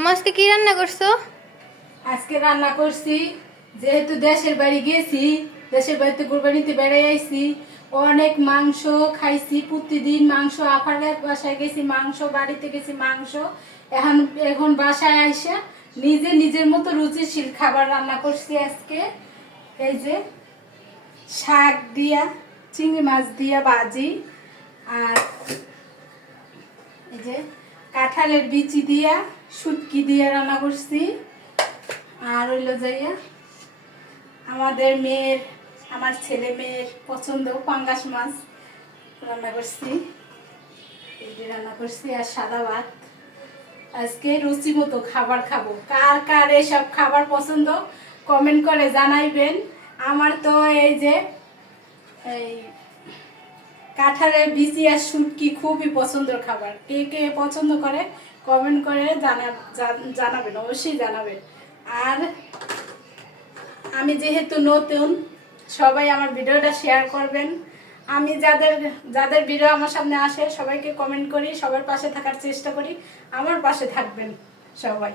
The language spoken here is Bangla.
আম্মা আজকে কি রান্না করছো? আজকে রান্না করছি, যেহেতু দেশের বাড়ি গেছি, দেশের বাড়িতে কুরবানিতে বেড়াই আইছি, অনেক মাংস খাইছি। প্রতিদিন মাংস, আফারের বাসায় গেছি মাংস, বাড়িতে গেছি মাংস। এখন এখন বাসায় আইসা নিজের মতো রুচিশীল খাবার রান্না করছি আজকে। এই যে শাক দিয়া, চিংড়ি মাছ দিয়া ভাজি, আর এই যে কাঁঠালের বিচি দিয়া শুটকি দিয়া রান্না করছি। আর হইলো যাইয়া আমাদের মেয়ের, আমার ছেলে মেয়ের পছন্দ পাঙ্গাস মাছ রান্না করছি। এই যে রান্না করছি আর সাদা ভাত। আজকে রুচি মতো খাবার খাবো। কার কার এসব খাবার পছন্দ কমেন্ট করে জানাইবেন। আমার তো এই যে এই কাঁঠালের বিচি আর শুটকি খুবই পছন্দের খাবার। কে কে পছন্দ করে কমেন্ট করে জানাবেন, অবশ্যই জানাবেন। আর আমি যেহেতু নতুন, সবাই আমার ভিডিওটা শেয়ার করবেন। আমি যাদের যাদের ভিডিও আমার সামনে আসে সবাইকে কমেন্ট করি, সবার পাশে থাকার চেষ্টা করি। আমার পাশে থাকবেন সবাই।